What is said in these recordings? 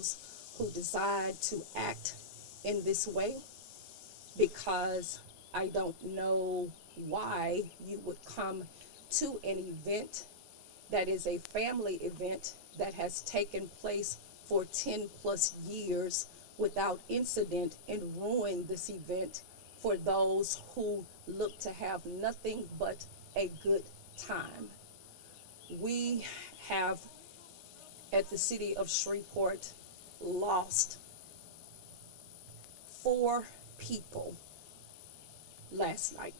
individuals who decide to act in this way, because I don't know why you would come to an event that is a family event that has taken place for 10 plus years without incident and ruin this event for those who look to have nothing but a good time. We have, at the city of Shreveport, lost 4 people last night.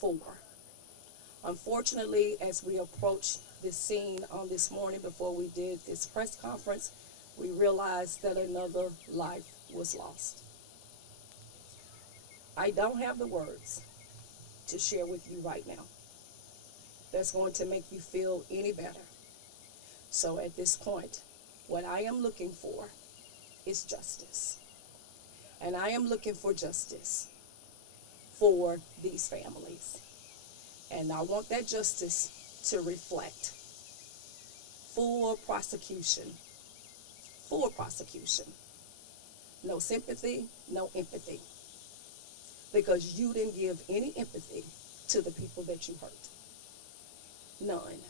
4. Unfortunately, as we approached this scene on this morning before we did this press conference, we realized that another life was lost. I don't have the words to share with you right now that's going to make you feel any better. So at this point, what I am looking for is justice. And I am looking for justice for these families. And I want that justice to reflect full prosecution. Full prosecution. No sympathy, no empathy. Because you didn't give any empathy to the people that you hurt. None.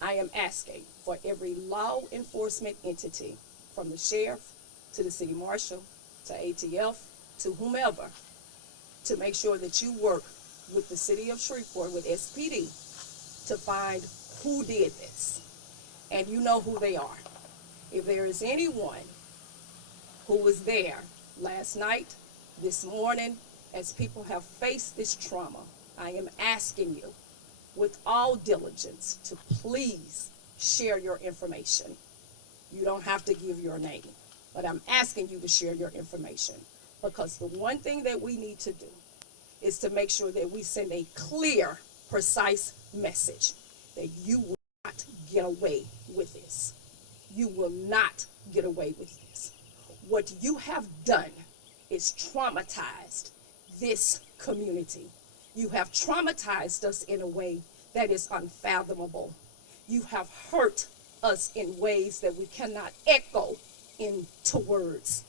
I am asking for every law enforcement entity, from the sheriff to the city marshal to ATF to whomever, to make sure that you work with the city of Shreveport, with SPD, to find who did this. And you know who they are. If there is anyone who was there last night, this morning, as people have faced this trauma, I am asking you with all diligence to please share your information. You don't have to give your name, but I'm asking you to share your information, because the one thing that we need to do is to make sure that we send a clear, precise message that you will not get away with this. You will not get away with this. What you have done is traumatized this community. You have traumatized us in a way that is unfathomable. You have hurt us in ways that we cannot echo into words.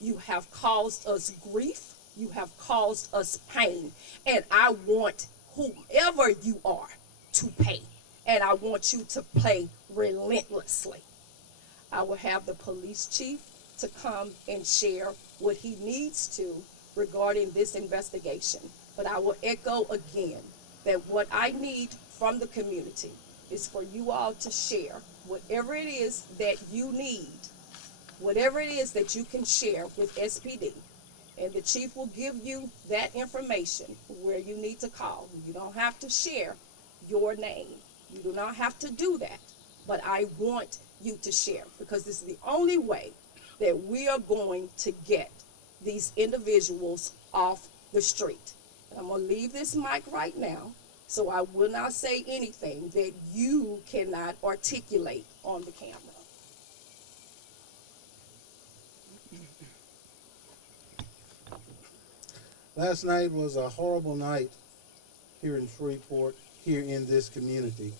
You have caused us grief. You have caused us pain. And I want whoever you are to pay. And I want you to pay relentlessly. I will have the police chief to come and share what he needs to regarding this investigation. But I will echo again that what I need from the community is for you all to share whatever it is that you need, whatever it is that you can share with SPD. And the chief will give you that information where you need to call. You don't have to share your name. You do not have to do that. But I want you to share, because this is the only way that we are going to get these individuals off the street. And I'm going to leave this mic right now, so I will not say anything that you cannot articulate on the camera. Last night was a horrible night here in Shreveport, here in this community.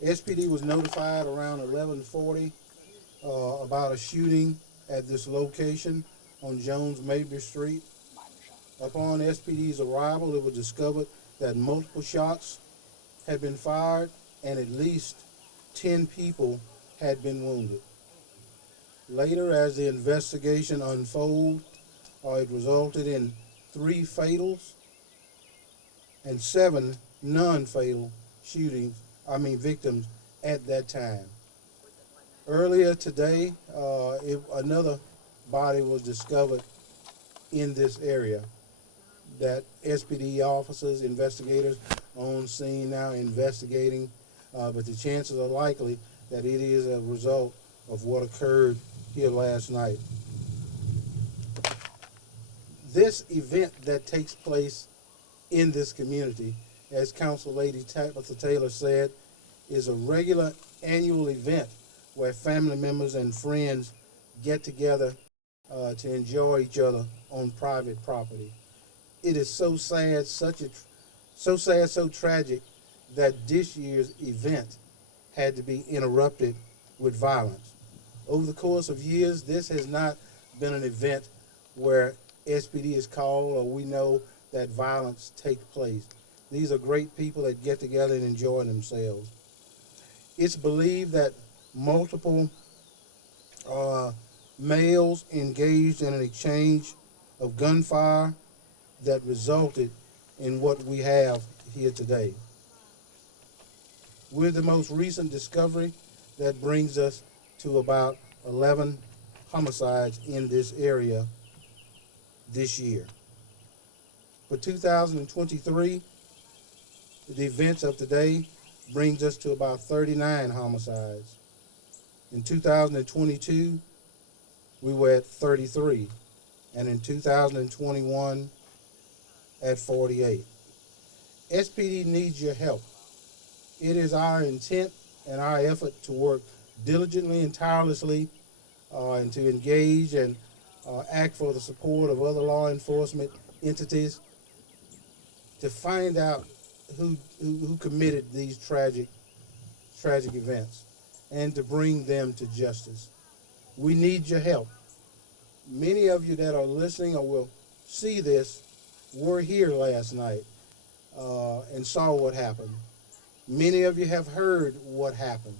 SPD was notified around 11:40 about a shooting at this location on Jones Mabry Street. Upon SPD's arrival, it was discovered that multiple shots had been fired and at least 10 people had been wounded. Later, as the investigation unfolded, it resulted in 3 fatals and 7 non-fatal victims at that time. Earlier today, another body was discovered in this area that SPD officers, investigators on scene now investigating, but the chances are likely that it is a result of what occurred here last night. This event that takes place in this community, as Council Lady Tabitha Taylor said, is a regular annual event where family members and friends get together to enjoy each other on private property. It is so sad, so tragic that this year's event had to be interrupted with violence. Over the course of years, this has not been an event where SPD is called or we know that violence takes place. These are great people that get together and enjoy themselves. It's believed that multiple males engaged in an exchange of gunfire that resulted in what we have here today. We're the most recent discovery that brings us to about 11 homicides in this area this year. For 2023, the events of today brings us to about 39 homicides. In 2022, we were at 33, and in 2021, at 48. SPD needs your help. It is our intent and our effort to work diligently and tirelessly and to engage and act for the support of other law enforcement entities to find out who committed these tragic events and to bring them to justice. We need your help. Many of you that are listening or will see this were here last night and saw what happened. Many of you have heard what happened.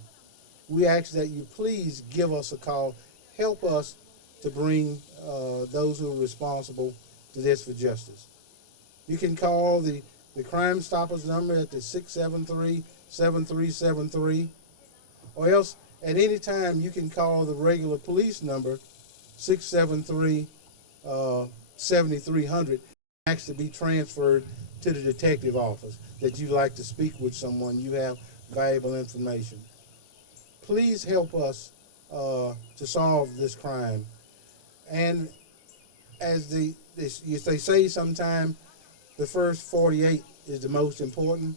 We ask that you please give us a call. Help us to bring those who are responsible to this for justice. You can call the Crime Stoppers number at the 673-7373, or else at any time you can call the regular police number 673-7300, ask to be transferred to the detective office, that you'd like to speak with someone, you have valuable information. Please help us to solve this crime. And as they say sometimes, the first 48 is the most important.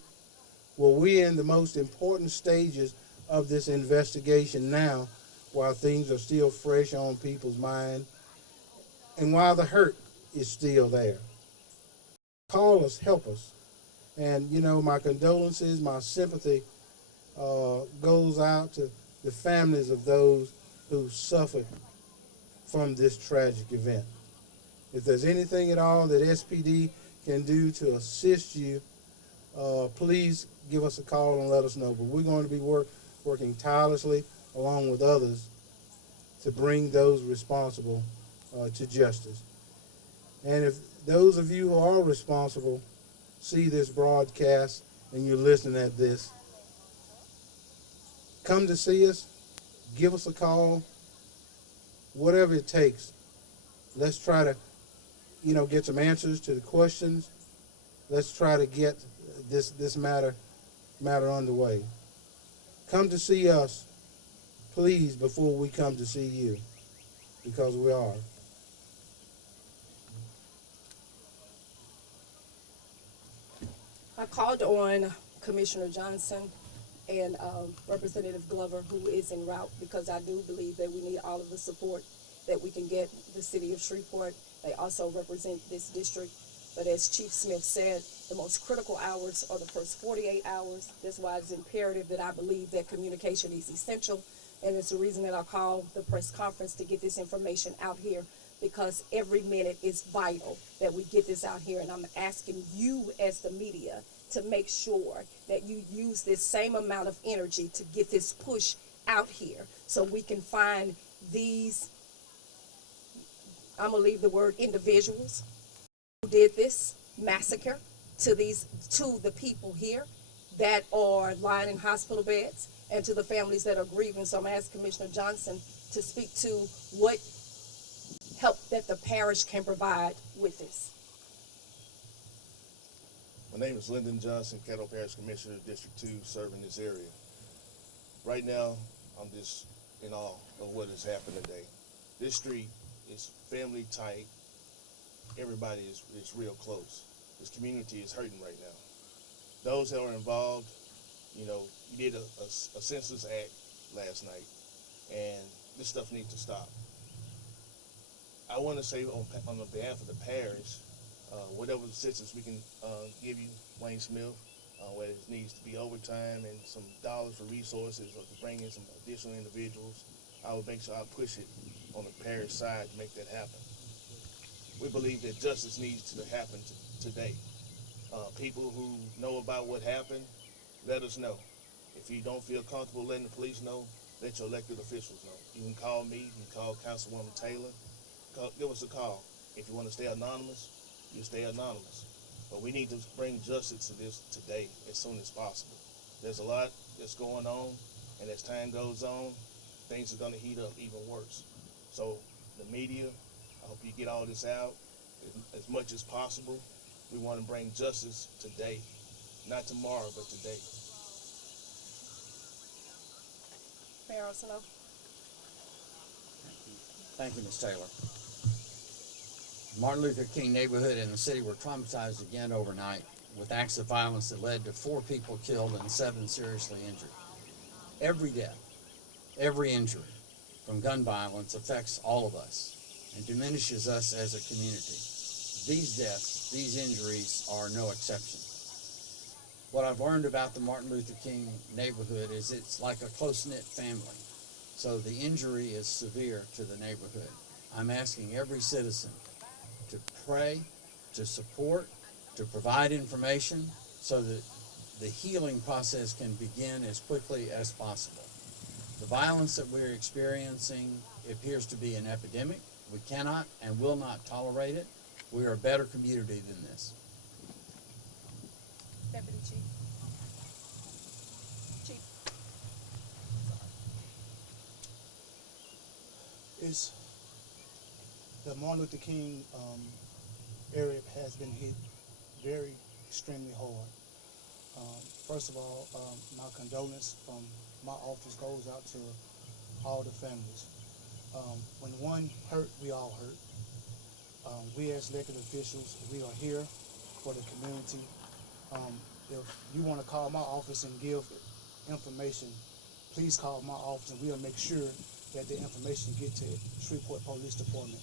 Well, we're in the most important stages of this investigation now, while things are still fresh on people's mind and while the hurt is still there. Call us, help us. And, you know, my condolences, my sympathy goes out to the families of those who suffered from this tragic event. If there's anything at all that SPD can do to assist you, please give us a call and let us know. But we're going to be working tirelessly along with others to bring those responsible to justice. And if those of you who are responsible see this broadcast and you're listening at this, come to see us, give us a call, whatever it takes. Let's try to, get some answers to the questions. Let's try to get this matter underway. Come to see us, please, before we come to see you, because we are. I called on Commissioner Johnson and Representative Glover, who is en route, because I do believe that we need all of the support that we can get the city of Shreveport. They also represent this district. But as Chief Smith said, the most critical hours are the first 48 hours. That's why it's imperative that I believe that communication is essential. And it's the reason that I called the press conference to get this information out here, because every minute is vital that we get this out here. And I'm asking you as the media to make sure that you use this same amount of energy to get this push out here so we can find these, I'm gonna leave the word individuals, who did this massacre to the people here that are lying in hospital beds, and to the families that are grieving. So I'm gonna ask Commissioner Johnson to speak to what help that the parish can provide with this. My name is Lyndon Johnson, Caddo Parish Commissioner, District 2, serving this area. Right now, I'm just in awe of what has happened today. This street is family tight. Everybody is real close. This community is hurting right now. Those that are involved, you did a census act last night, and this stuff needs to stop. I want to say on the behalf of the parish, whatever assistance we can give you, Wayne Smith, where it needs to be overtime and some dollars for resources or to bring in some additional individuals, I would make sure I push it on the parish side to make that happen. We believe that justice needs to happen today. People who know about what happened, let us know. If you don't feel comfortable letting the police know, let your elected officials know. You can call me, you can call Councilwoman Taylor. Give us a call. If you want to stay anonymous, you stay anonymous. But we need to bring justice to this today as soon as possible. There's a lot that's going on, and as time goes on, things are going to heat up even worse. So the media, I hope you get all this out as much as possible. We want to bring justice today, not tomorrow, but today. Mayor Arsenault. Thank you, Ms. Taylor. Martin Luther King neighborhood and the city were traumatized again overnight with acts of violence that led to 4 people killed and 7 seriously injured. Every death, every injury from gun violence affects all of us and diminishes us as a community. These deaths, these injuries are no exception. What I've learned about the Martin Luther King neighborhood is it's like a close-knit family. So the injury is severe to the neighborhood. I'm asking every citizen to pray, to support, to provide information so that the healing process can begin as quickly as possible. The violence that we're experiencing appears to be an epidemic. We cannot and will not tolerate it. We are a better community than this. Deputy Chief. Chief. It's the Martin Luther King area has been hit very extremely hard. First of all, my condolence from my office goes out to all the families. When one hurt, we all hurt. We as elected officials, we are here for the community. If you want to call my office and give information, please call my office and we'll make sure that the information get to Shreveport Police Department.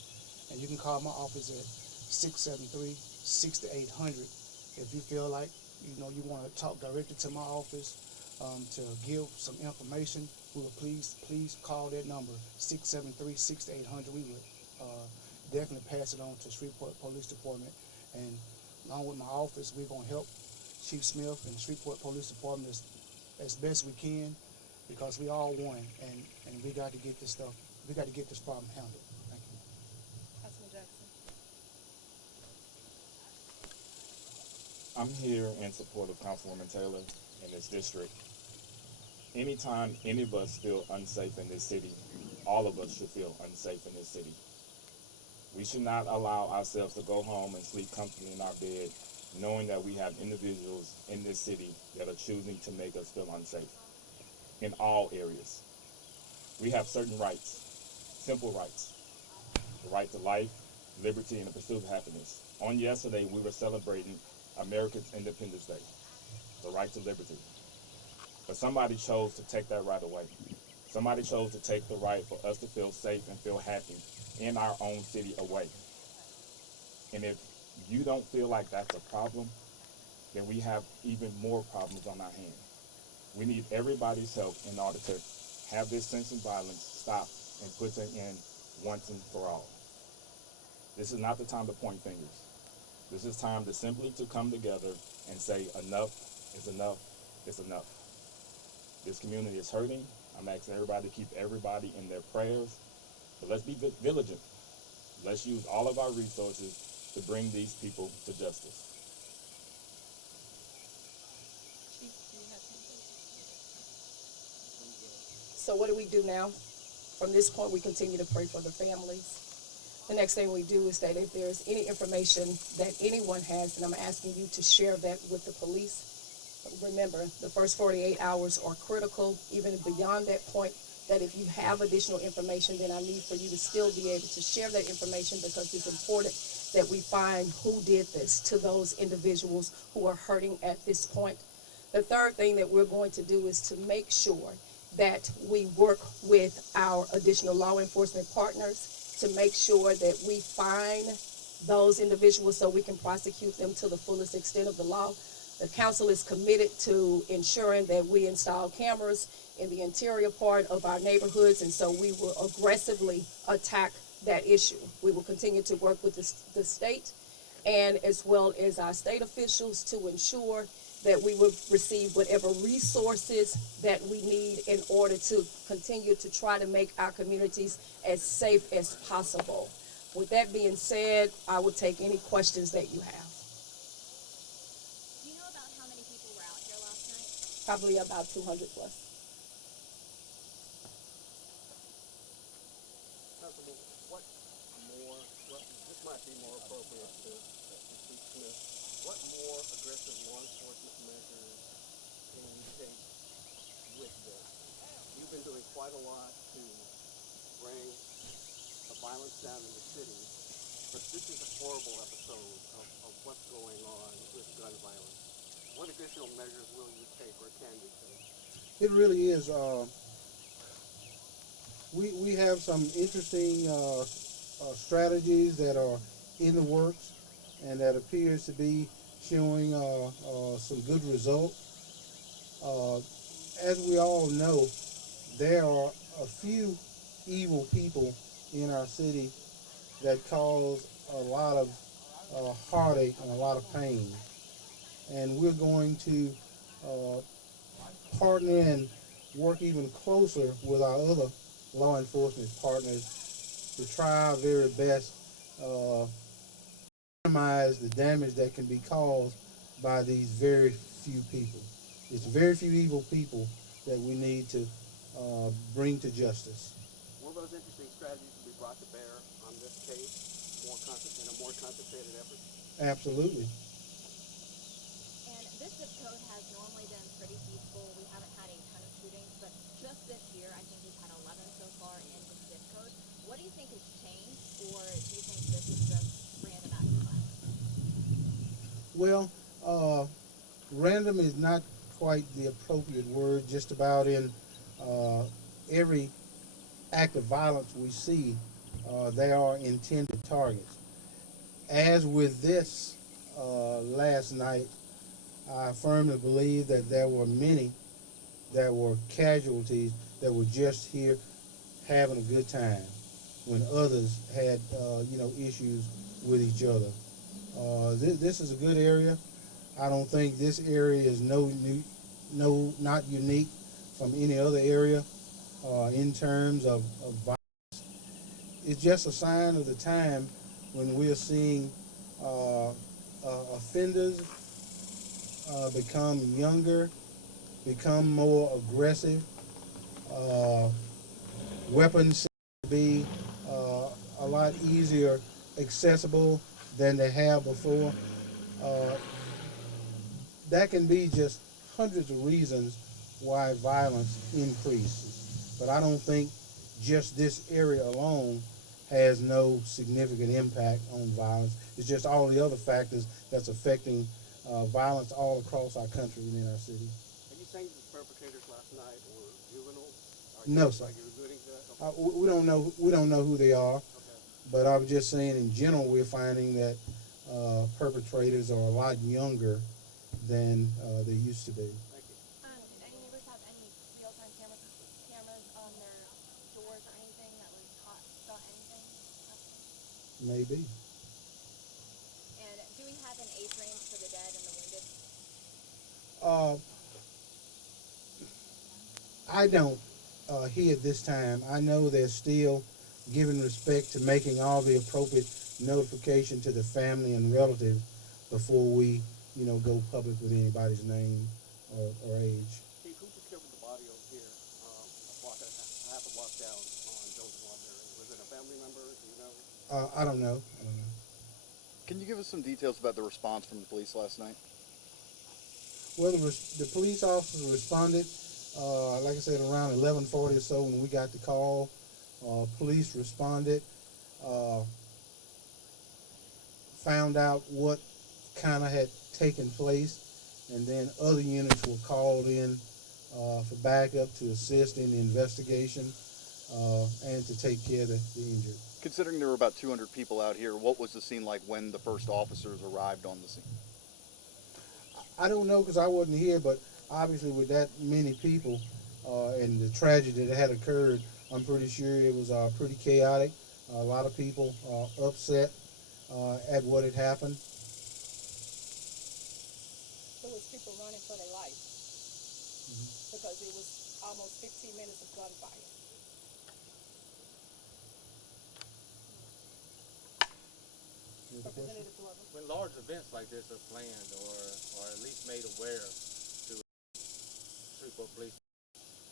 And you can call my office at 673-6800 if you feel like you want to talk directly to my office to give some information. We will please call that number 673-6800. We would definitely pass it on to Shreveport Police Department, and along with my office, we're going to help Chief Smith and Shreveport Police Department as best we can, because we all won, and we got to get this problem handled. Thank you. Councilman Jackson. I'm here in support of Councilwoman Taylor in this district. Anytime any of us feel unsafe in this city, all of us should feel unsafe in this city. We should not allow ourselves to go home and sleep comfortably in our bed, knowing that we have individuals in this city that are choosing to make us feel unsafe in all areas. We have certain rights, simple rights. The right to life, liberty, and the pursuit of happiness. On yesterday, we were celebrating America's Independence Day, the right to liberty. But somebody chose to take that right away. Somebody chose to take the right for us to feel safe and feel happy in our own city away. And if you don't feel like that's a problem, then we have even more problems on our hands. We need everybody's help in order to have this sense of violence stop and put an end once and for all. This is not the time to point fingers. This is time to simply to come together and say enough is enough is enough. This community is hurting. I'm asking everybody to keep everybody in their prayers. But let's be vigilant. Let's use all of our resources to bring these people to justice. Chief, do you have something? So what do we do now? From this point, we continue to pray for the families. The next thing we do is that if there's any information that anyone has, and I'm asking you to share that with the police. Remember, the first 48 hours are critical, even beyond that point, that if you have additional information, then I need for you to still be able to share that information, because it's important that we find who did this to those individuals who are hurting at this point. The third thing that we're going to do is to make sure that we work with our additional law enforcement partners to make sure that we find those individuals so we can prosecute them to the fullest extent of the law. The council is committed to ensuring that we install cameras in the interior part of our neighborhoods, and so we will aggressively attack that issue. We will continue to work with the state and as well as our state officials to ensure that we will receive whatever resources that we need in order to continue to try to make our communities as safe as possible. With that being said, I will take any questions that you have. Do you know about how many people were out here last night? Probably about 200 plus. Councilman, what more, this might be more appropriate to Chief Smith, what more aggressive law enforcement measures can you take with this? You've been doing quite a lot to bring the violence down in the city, but this is a horrible episode of what's going on with gun violence. What additional measures will you take or can you take? It really is. We have some interesting strategies that are in the works and that appears to be showing some good results. As we all know, there are a few evil people in our city that cause a lot of heartache and a lot of pain. And we're going to partner and work even closer with our other law enforcement partners to try our very best to minimize the damage that can be caused by these very few people. It's very few evil people that we need to bring to justice. Will those interesting strategies be brought to bear on this case in a more concentrated effort? Absolutely. And this zip code has normally been pretty peaceful. We haven't had a ton of shootings, but just this year, I think we've had 11 so far in this zip code. What do you think has changed, or do you think this is just random acts of violence? Well, random is not quite the appropriate word. Just about in every act of violence we see, they are intended targets. As with this last night, I firmly believe that there were many that were casualties that were just here having a good time when others had issues with each other. This is a good area. I don't think this area is not unique from any other area in terms of violence. It's just a sign of the time when we're seeing offenders become younger, become more aggressive. Weapons seem to be a lot easier accessible than they have before. That can be just hundreds of reasons why violence increases. But I don't think just this area alone has no significant impact on violence. It's just all the other factors that's affecting violence all across our country and in our city. Are you saying the perpetrators last night were juveniles? No, sir. Are you alluding to that? Okay. We don't know who they are. Okay. But I was just saying, in general, we're finding that perpetrators are a lot younger than they used to be. Thank you. Any neighbors have any real-time cameras on their doors or anything that was saw anything? Maybe. And do we have an age range for the dead and the wounded? I don't here at this time. I know they're still giving respect to making all the appropriate notification to the family and relatives before we, go public with anybody's name or age. Chief, who discovered the body over here, a half a block down on Jones Mabry Road? Was it a family member? Do you know? I don't know. Can you give us some details about the response from the police last night? Well, the police officers responded, like I said, around 11:40 or so when we got the call. Police responded, found out what kind of had taken place, and then other units were called in for backup to assist in the investigation and to take care of the injured. Considering there were about 200 people out here, what was the scene like when the first officers arrived on the scene? I don't know because I wasn't here, but obviously with that many people and the tragedy that had occurred, I'm pretty sure it was pretty chaotic. A lot of people upset at what had happened. There was people running for their life because it was almost 15 minutes of gunfire. Representative Glover. When large events like this are planned or at least made aware to Shreveport Police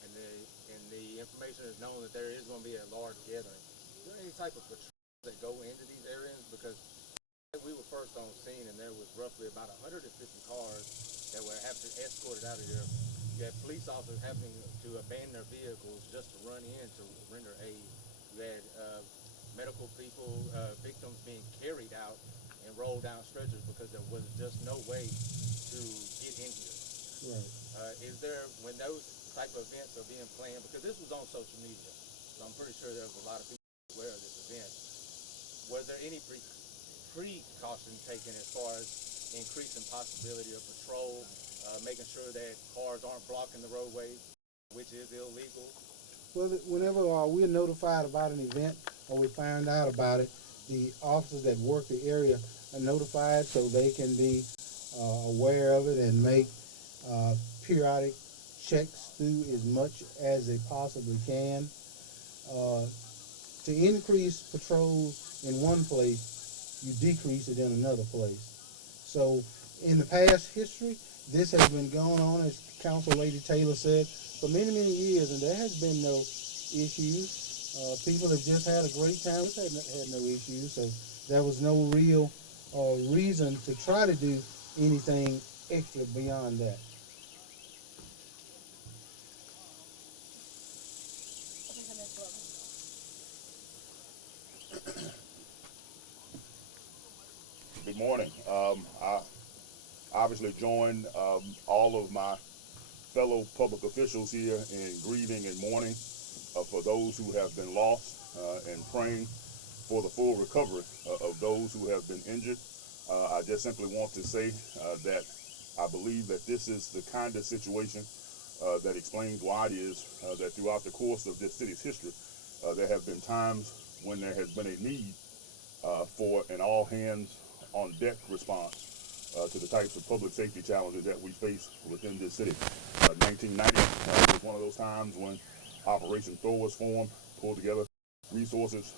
and the information is known that there is going to be a large gathering, is there any type of patrols that go into these areas? Because we were first on scene and there was roughly about 150 cars that were having escorted out of there. You had police officers having to abandon their vehicles just to run in to render aid. You had medical people, victims being carried out and rolled down stretchers because there was just no way to get in here. Right. Is there, when those type of events are being planned, because this was on social media, so I'm pretty sure there was a lot of people aware of this event, was there any precaution taken as far as increasing possibility of patrol, making sure that cars aren't blocking the roadway, which is illegal? Well, whenever we're notified about an event or we find out about it, the officers that work the area are notified so they can be aware of it and make periodic checks through as much as they possibly can. To increase patrols in one place, you decrease it in another place. So in the past history, this has been going on, as Council Lady Taylor said, for many, many years, and there has been no issues. People have just had a great time. We've had no issues, so there was no real reason to try to do anything extra beyond that. Representative Glover. Good morning. I obviously join all of my fellow public officials here in grieving and mourning for those who have been lost and praying for the full recovery of those who have been injured. I just simply want to say that I believe that this is the kind of situation that explains why it is that throughout the course of this city's history, there have been times when there has been a need for an all-hands-on-deck response to the types of public safety challenges that we face within this city. 1990 was one of those times when Operation Thor was formed, pulled together resources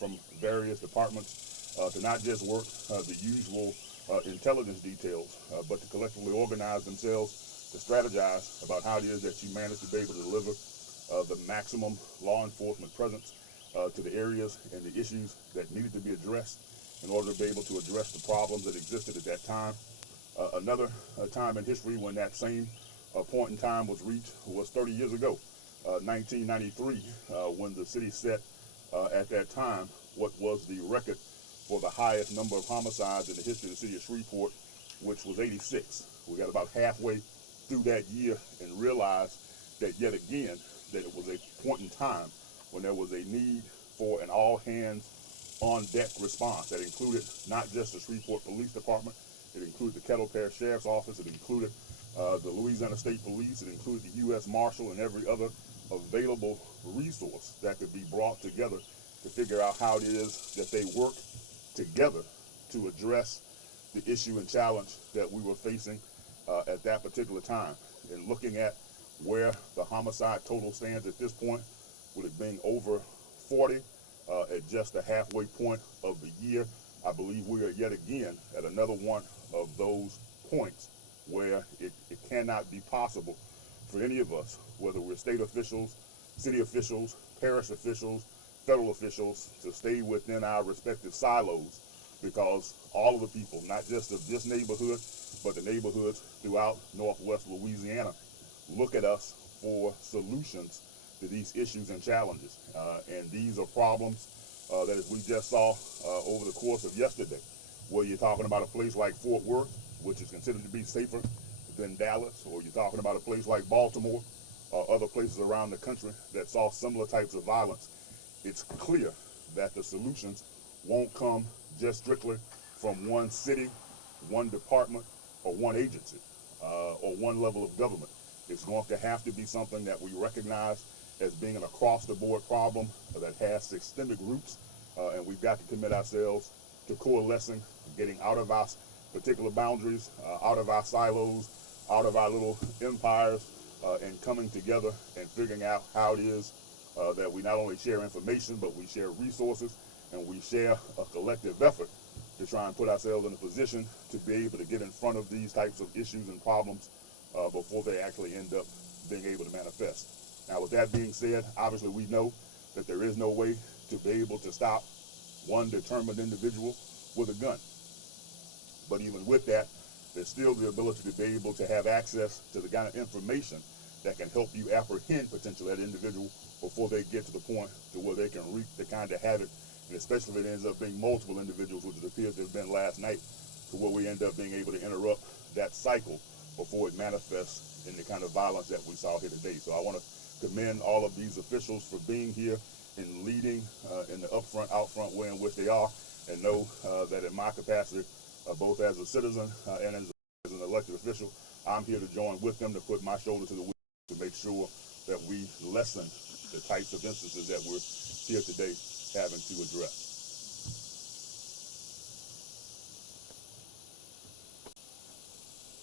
from various departments to not just work the usual intelligence details, but to collectively organize themselves to strategize about how it is that you manage to be able to deliver the maximum law enforcement presence to the areas and the issues that needed to be addressed in order to be able to address the problems that existed at that time. Another time in history when that same point in time was reached was 30 years ago, 1993, when the city set at that time what was the record for the highest number of homicides in the history of the city of Shreveport, which was 86. We got about halfway through that year and realized that yet again that it was a point in time when there was a need for an all-hands-on-deck response that included not just the Shreveport Police Department, it included the Kettle Parish Sheriff's Office, it included the Louisiana State Police, it included the U.S. Marshal and every other available resource that could be brought together to figure out how it is that they work together to address the issue and challenge that we were facing at that particular time. And looking at where the homicide total stands at this point, with it being over 40 at just the halfway point of the year, I believe we are yet again at another one of those points where it cannot be possible for any of us, whether we're state officials, city officials, parish officials, federal officials, to stay within our respective silos, because all of the people, not just of this neighborhood, but the neighborhoods throughout Northwest Louisiana, look at us for solutions to these issues and challenges. And these are problems that, as we just saw over the course of yesterday, where you're talking about a place like Fort Worth, which is considered to be safer than Dallas, or you're talking about a place like Baltimore, or other places around the country that saw similar types of violence. It's clear that the solutions won't come just strictly from one city, one department, or one agency. or one level of government. It's going to have to be something that we recognize as being an across-the-board problem that has systemic roots, and we've got to commit ourselves to coalescing, getting out of our particular boundaries, out of our silos, out of our little empires, and coming together and figuring out how it is that we not only share information, but we share resources, and we share a collective effort to try and put ourselves in a position to be able to get in front of these types of issues and problems before they actually end up being able to manifest. Now, with that being said, obviously we know that there is no way to be able to stop one determined individual with a gun. But even with that, there's still the ability to be able to have access to the kind of information that can help you apprehend potentially that individual before they get to the point to where they can wreak the kind of havoc, and especially if it ends up being multiple individuals, which it appears to have been last night, to where we end up being able to interrupt that cycle before it manifests in the kind of violence that we saw here today. So I want to commend all of these officials for being here and leading in the upfront, out front way in which they are, and know that in my capacity, both as a citizen and as an elected official, I'm here to join with them to put my shoulder to the wheel to make sure that we lessen the types of instances that we're here today having to address.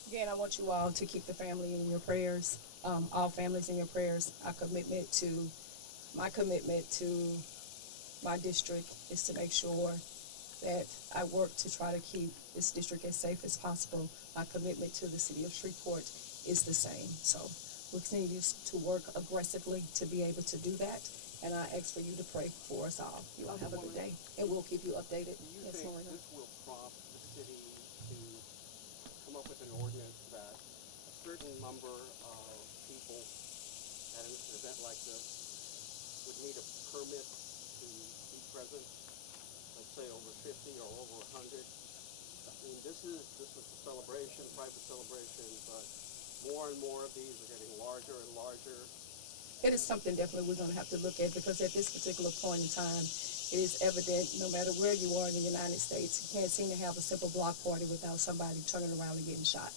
Again, I want you all to keep the family in your prayers, all families in your prayers. My commitment to my district is to make sure that I work to try to keep this district as safe as possible. My commitment to the city of Shreveport is the same. So we'll continue to work aggressively to be able to do that. And I ask for you to pray for us all. You all have a good day, and we'll keep you updated. Do you Yes, think Lorena? this will prompt the city to come up with an ordinance that a certain number of people at an event like this would need a permit to be present? Let's say over 50 or over 100. I mean, this is a celebration, private celebration, but more and more of these are getting larger and larger. It is something definitely we're going to have to look at, because at this particular point in time, it is evident no matter where you are in the United States, you can't seem to have a simple block party without somebody turning around and getting shot.